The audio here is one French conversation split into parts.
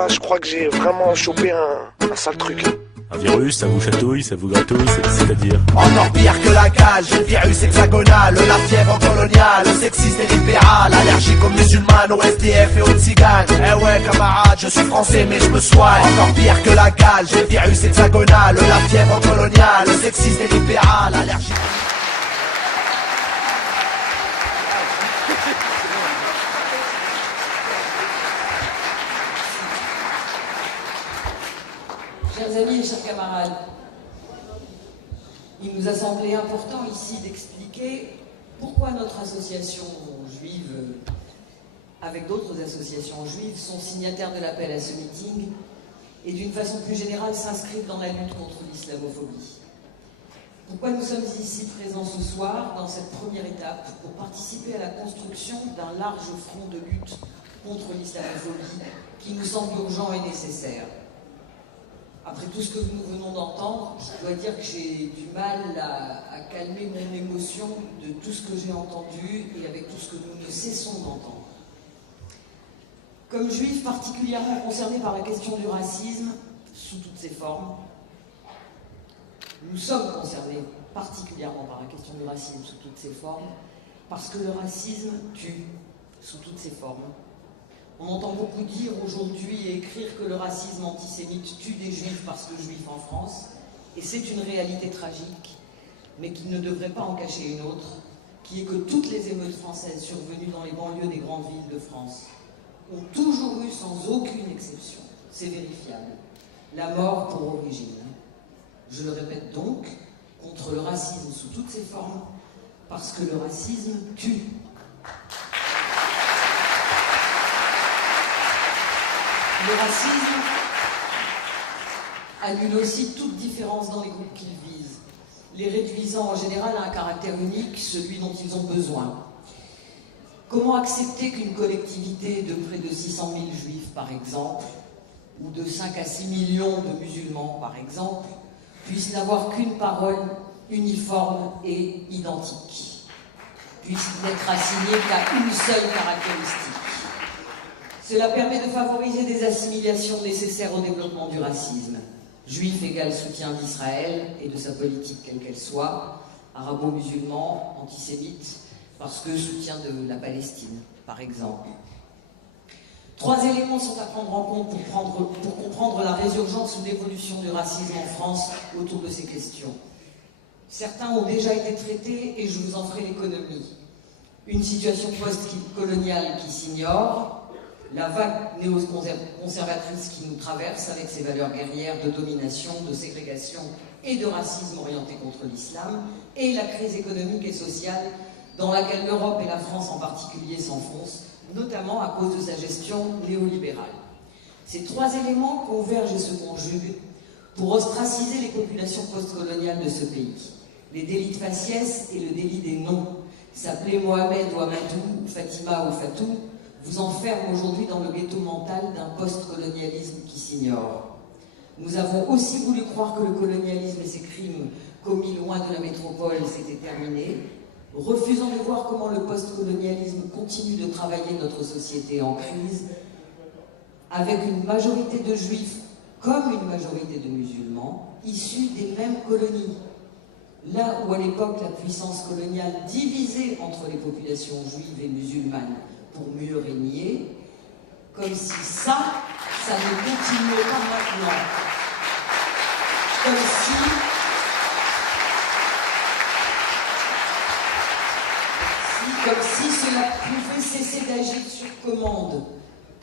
là, je crois que j'ai vraiment chopé un sale truc. Un virus, ça vous chatouille, ça vous gratouille, c'est-à-dire encore pire que la cage, le virus hexagonal, la fièvre coloniale, sexiste et libérale, allergique aux musulmanes, aux SDF et aux tziganes. Eh ouais camarade, je suis français mais je me soigne. Encore pire que la cage, le virus hexagonal, la fièvre coloniale, sexiste et libérale, allergique... Chers amis et chers camarades, il nous a semblé important ici d'expliquer pourquoi notre association juive, avec d'autres associations juives, sont signataires de l'appel à ce meeting et d'une façon plus générale s'inscrivent dans la lutte contre l'islamophobie. Pourquoi nous sommes ici présents ce soir dans cette première étape pour participer à la construction d'un large front de lutte contre l'islamophobie qui nous semble urgent et nécessaire. Après tout ce que nous venons d'entendre, je dois dire que j'ai du mal à calmer mon émotion de tout ce que j'ai entendu et avec tout ce que nous ne cessons d'entendre. Comme juifs particulièrement concernés par la question du racisme, sous toutes ses formes, nous sommes concernés particulièrement par la question du racisme sous toutes ses formes, parce que le racisme tue sous toutes ses formes. On entend beaucoup dire aujourd'hui et écrire que le racisme antisémite tue des juifs parce que juifs en France, et c'est une réalité tragique, mais qui ne devrait pas en cacher une autre, qui est que toutes les émeutes françaises survenues dans les banlieues des grandes villes de France ont toujours eu, sans aucune exception, c'est vérifiable, la mort pour origine. Je le répète donc, contre le racisme sous toutes ses formes, parce que le racisme tue. Le racisme annule aussi toute différence dans les groupes qu'il vise, les réduisant en général à un caractère unique, celui dont ils ont besoin. Comment accepter qu'une collectivité de près de 600 000 juifs, par exemple, ou de 5 à 6 millions de musulmans, par exemple, puisse n'avoir qu'une parole uniforme et identique, puisse n'être assignée qu'à une seule caractéristique? Cela permet de favoriser des assimilations nécessaires au développement du racisme. Juif égale soutien d'Israël et de sa politique quelle qu'elle soit, arabo-musulman, antisémite, parce que soutien de la Palestine, par exemple. 3 éléments sont à prendre en compte pour comprendre la résurgence ou l'évolution du racisme en France autour de ces questions. Certains ont déjà été traités et je vous en ferai l'économie. Une situation post-coloniale qui s'ignore, la vague néo-conservatrice qui nous traverse avec ses valeurs guerrières de domination, de ségrégation et de racisme orienté contre l'islam, et la crise économique et sociale dans laquelle l'Europe et la France en particulier s'enfoncent, notamment à cause de sa gestion néolibérale. Ces 3 éléments convergent et se conjuguent pour ostraciser les populations postcoloniales de ce pays. Les délits de faciès et le délit des noms, s'appeler Mohamed ou Amadou, Fatima ou Fatou, vous enferment aujourd'hui dans le ghetto mental d'un post-colonialisme qui s'ignore. Nous avons aussi voulu croire que le colonialisme et ses crimes commis loin de la métropole s'étaient terminés, refusant de voir comment le post-colonialisme continue de travailler notre société en crise, avec une majorité de juifs comme une majorité de musulmans, issus des mêmes colonies. Là où à l'époque la puissance coloniale divisait entre les populations juives et musulmanes pour mieux régner, comme si ça ne continuait pas maintenant. Comme si cela pouvait cesser d'agir sur commande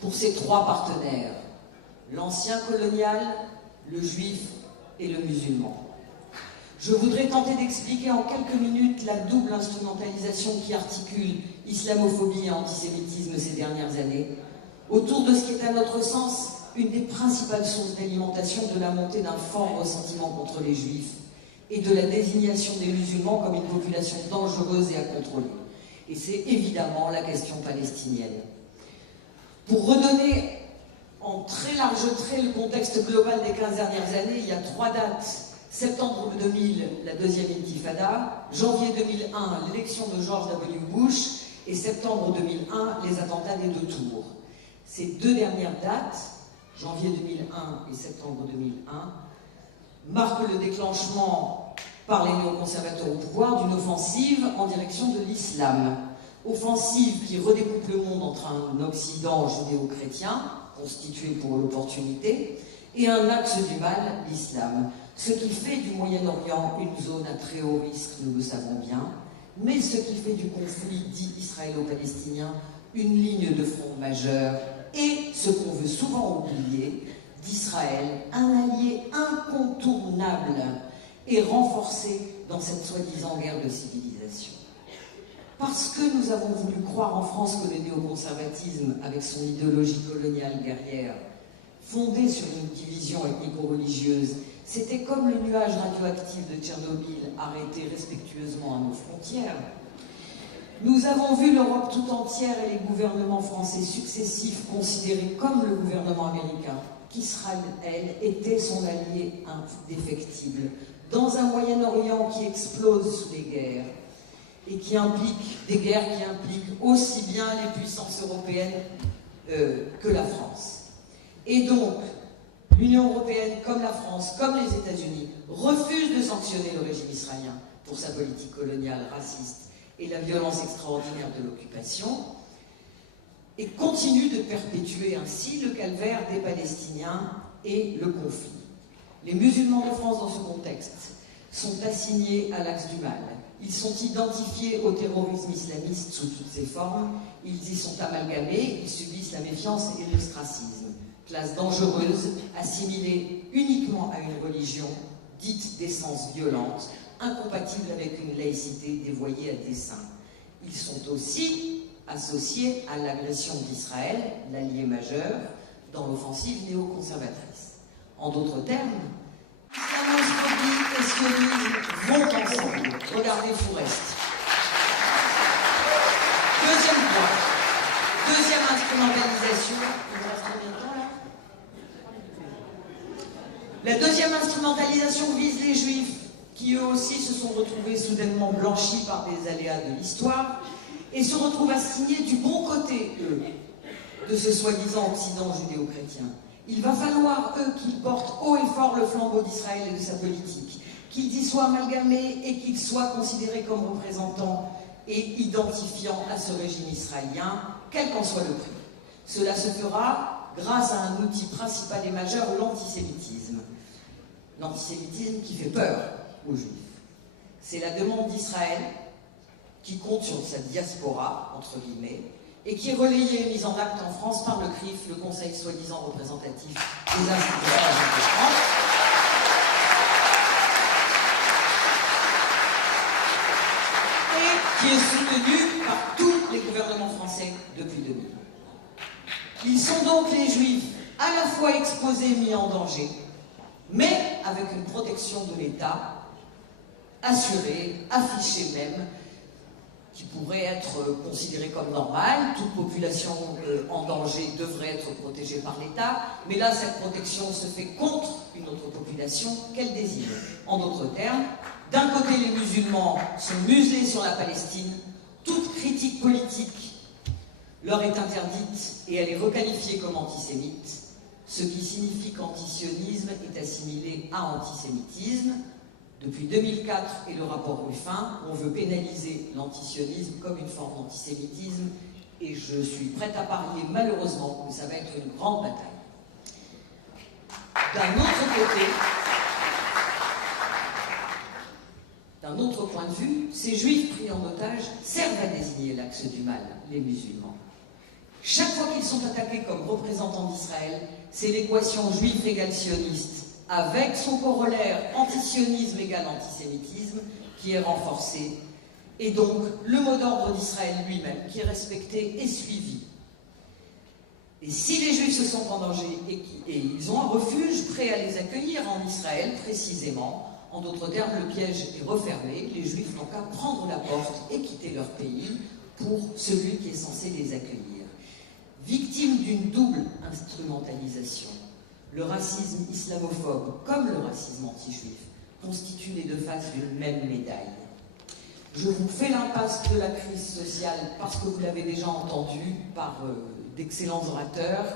pour ces 3 partenaires, l'ancien colonial, le juif et le musulman. Je voudrais tenter d'expliquer en quelques minutes la double instrumentalisation qui articule islamophobie et antisémitisme ces dernières années, autour de ce qui est à notre sens une des principales sources d'alimentation de la montée d'un fort ressentiment contre les juifs et de la désignation des musulmans comme une population dangereuse et à contrôler. Et c'est évidemment la question palestinienne. Pour redonner en très large trait le contexte global des 15 dernières années, il y a 3 dates. Septembre 2000, la deuxième intifada, janvier 2001, l'élection de George W. Bush, et septembre 2001, les attentats des 2 tours. Ces 2 dernières dates janvier 2001 et septembre 2001, marquent le déclenchement par les néoconservateurs au pouvoir d'une offensive en direction de l'islam. Offensive qui redécoupe le monde entre un Occident judéo-chrétien, constitué pour l'opportunité, et un axe du mal, l'islam. Ce qui fait du Moyen-Orient une zone à très haut risque, nous le savons bien, mais ce qui fait du conflit dit israélo-palestinien une ligne de front majeure et, ce qu'on veut souvent oublier, d'Israël, un allié incontournable et renforcé dans cette soi-disant guerre de civilisation. Parce que nous avons voulu croire en France que le néoconservatisme, avec son idéologie coloniale guerrière, fondée sur une division ethnico-religieuse, c'était comme le nuage radioactif de Tchernobyl arrêté respectueusement à nos frontières. Nous avons vu l'Europe tout entière et les gouvernements français successifs considérer comme le gouvernement américain qu'Israël était son allié indéfectible dans un Moyen-Orient qui explose sous les guerres et qui implique des guerres qui impliquent aussi bien les puissances européennes que la France. Et donc, l'Union européenne, comme la France, comme les États-Unis, refuse de sanctionner le régime israélien pour sa politique coloniale raciste et la violence extraordinaire de l'occupation, et continue de perpétuer ainsi le calvaire des Palestiniens et le conflit. Les musulmans de France, dans ce contexte, sont assignés à l'axe du mal. Ils sont identifiés au terrorisme islamiste sous toutes ses formes, ils y sont amalgamés, ils subissent la méfiance et l'ostracisme. Classe dangereuse, assimilée uniquement à une religion dite d'essence violente, incompatible avec une laïcité dévoyée à dessein. Ils sont aussi associés à l'agression d'Israël, l'allié majeur, dans l'offensive néoconservatrice. En d'autres termes, islamophobie et sionisme vont ensemble. Regardez Fourest. Deuxième point. Deuxième instrumentalisation. Il me reste combien de temps là ? La deuxième instrumentalisation vise les Juifs, qui eux aussi se sont retrouvés soudainement blanchis par des aléas de l'histoire, et se retrouvent assignés du bon côté, eux, de ce soi-disant Occident judéo-chrétien. Il va falloir, eux, qu'ils portent haut et fort le flambeau d'Israël et de sa politique, qu'ils y soient amalgamés et qu'ils soient considérés comme représentants et identifiants à ce régime israélien, quel qu'en soit le prix. Cela se fera grâce à un outil principal et majeur, l'antisémitisme. L'antisémitisme qui fait peur aux Juifs. C'est la demande d'Israël qui compte sur sa diaspora, entre guillemets, et qui est relayée et mise en acte en France par le CRIF, le Conseil soi-disant représentatif des instituteurs de France, et qui est soutenu par tous les gouvernements français depuis 2000. Ils sont donc les Juifs à la fois exposés, mis en danger, mais avec une protection de l'État assurée, affichée même, qui pourrait être considérée comme normale. Toute population en danger devrait être protégée par l'État, mais là, cette protection se fait contre une autre population qu'elle désire. En d'autres termes, d'un côté, les musulmans sont muselés sur la Palestine, toute critique politique leur est interdite et elle est requalifiée comme antisémite, ce qui signifie qu'antisionisme est assimilé à antisémitisme. Depuis 2004 et le rapport Ruffin, on veut pénaliser l'antisionisme comme une forme d'antisémitisme et je suis prête à parier malheureusement que ça va être une grande bataille. D'un autre point de vue, ces juifs pris en otage servent à désigner l'axe du mal, les musulmans. Chaque fois qu'ils sont attaqués comme représentants d'Israël, c'est l'équation juif égale sioniste, avec son corollaire antisionisme égale antisémitisme, qui est renforcé, et donc le mot d'ordre d'Israël lui-même, qui est respecté et suivi. Et si les Juifs se sentent en danger et ils ont un refuge prêt à les accueillir en Israël, précisément, en d'autres termes, le piège est refermé, les Juifs n'ont qu'à prendre la porte et quitter leur pays pour celui qui est censé les accueillir. Victime d'une double instrumentalisation, le racisme islamophobe, comme le racisme anti-juif, constituent les deux faces d'une même médaille. Je vous fais l'impasse de la crise sociale parce que vous l'avez déjà entendu par d'excellents orateurs.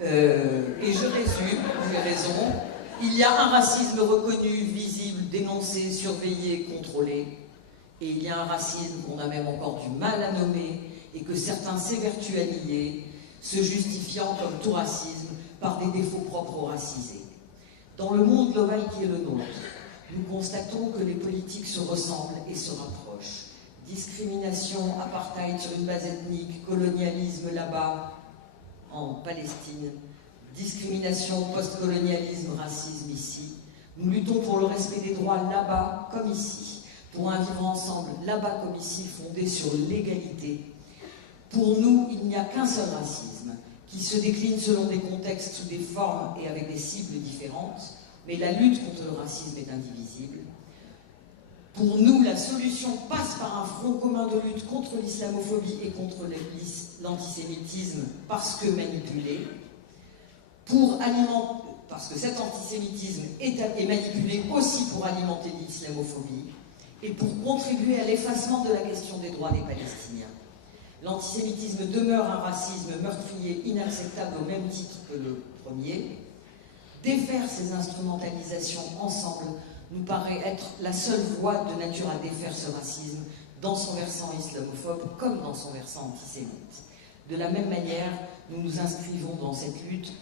Et je résume, vous avez raison, il y a un racisme reconnu, visible, dénoncé, surveillé, contrôlé. Et il y a un racisme qu'on a même encore du mal à nommer et que certains s'évertuent à nier, se justifiant comme tout racisme par des défauts propres aux racisés. Dans le monde global qui est le nôtre, nous constatons que les politiques se ressemblent et se rapprochent. Discrimination, apartheid sur une base ethnique, colonialisme là-bas, en Palestine, discrimination, post-colonialisme, racisme ici. Nous luttons pour le respect des droits là-bas comme ici, pour un vivre ensemble là-bas comme ici, fondé sur l'égalité. Pour nous, il n'y a qu'un seul racisme, qui se décline selon des contextes, sous des formes et avec des cibles différentes, mais la lutte contre le racisme est indivisible. Pour nous, la solution passe par un front commun de lutte contre l'islamophobie et contre l'antisémitisme parce que manipulé, parce que cet antisémitisme est manipulé aussi pour alimenter l'islamophobie et pour contribuer à l'effacement de la question des droits des Palestiniens. L'antisémitisme demeure un racisme meurtrier inacceptable au même titre que le premier. Défaire ces instrumentalisations ensemble nous paraît être la seule voie de nature à défaire ce racisme dans son versant islamophobe comme dans son versant antisémite. De la même manière, nous nous inscrivons dans cette lutte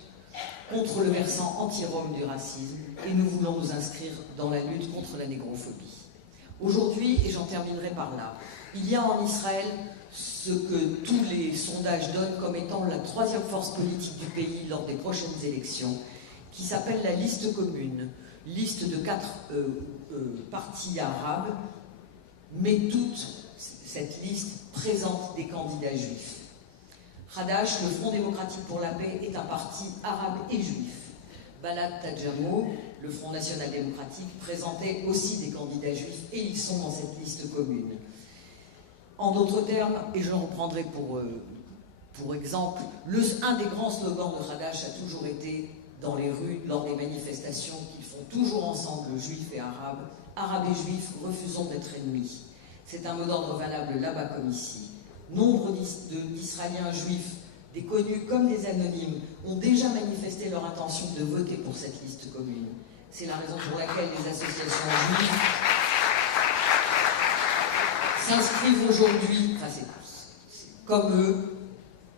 contre le versant anti-rome du racisme et nous voulons nous inscrire dans la lutte contre la négrophobie. Aujourd'hui, et j'en terminerai par là, il y a en Israël ce que tous les sondages donnent comme étant la troisième force politique du pays lors des prochaines élections, qui s'appelle la liste commune, liste de 4 partis arabes, mais toute cette liste présente des candidats juifs. Hadash, le Front démocratique pour la paix, est un parti arabe et juif. Balad Tadjamo, le Front national démocratique, présentait aussi des candidats juifs et ils sont dans cette liste commune. En d'autres termes, et je reprendrai pour exemple, un des grands slogans de Hadash a toujours été dans les rues, lors des manifestations qu'ils font toujours ensemble, juifs et arabes, arabes et juifs, refusons d'être ennemis. C'est un mot d'ordre valable là-bas comme ici. Nombre d'Israéliens juifs, des connus comme des anonymes, ont déjà manifesté leur intention de voter pour cette liste commune. C'est la raison pour laquelle les associations juives s'inscrivent aujourd'hui, enfin c'est comme eux,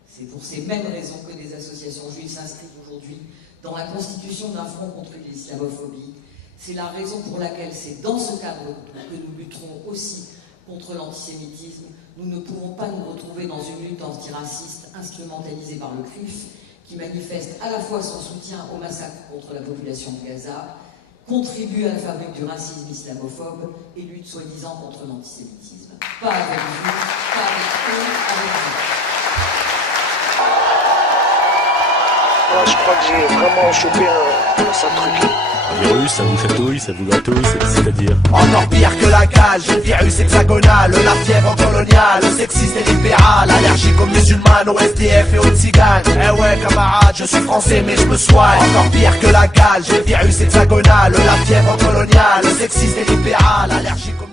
c'est pour ces mêmes raisons que des associations juives s'inscrivent aujourd'hui dans la constitution d'un front contre l'islamophobie. C'est la raison pour laquelle c'est dans ce cadre que nous lutterons aussi contre l'antisémitisme. Nous ne pouvons pas nous retrouver dans une lutte antiraciste instrumentalisée par le CRIF, qui manifeste à la fois son soutien au massacre contre la population de Gaza, contribue à la fabrique du racisme islamophobe et lutte soi-disant contre l'antisémitisme. Pas avec vous, pas avec eux, avec vous. Moi, je crois que j'ai vraiment chopé un sale truc. Un virus, ça vous chatouille, ça vous gratouille, c'est-à-dire? Encore pire que la cage, le virus hexagonal, la fièvre coloniale, le sexiste et libéral, allergique aux musulmanes, aux SDF et aux tziganes. Eh ouais camarade, je suis français mais je me soigne. Encore pire que la cage, le virus hexagonal, la fièvre coloniale, le sexiste et libéral, allergique aux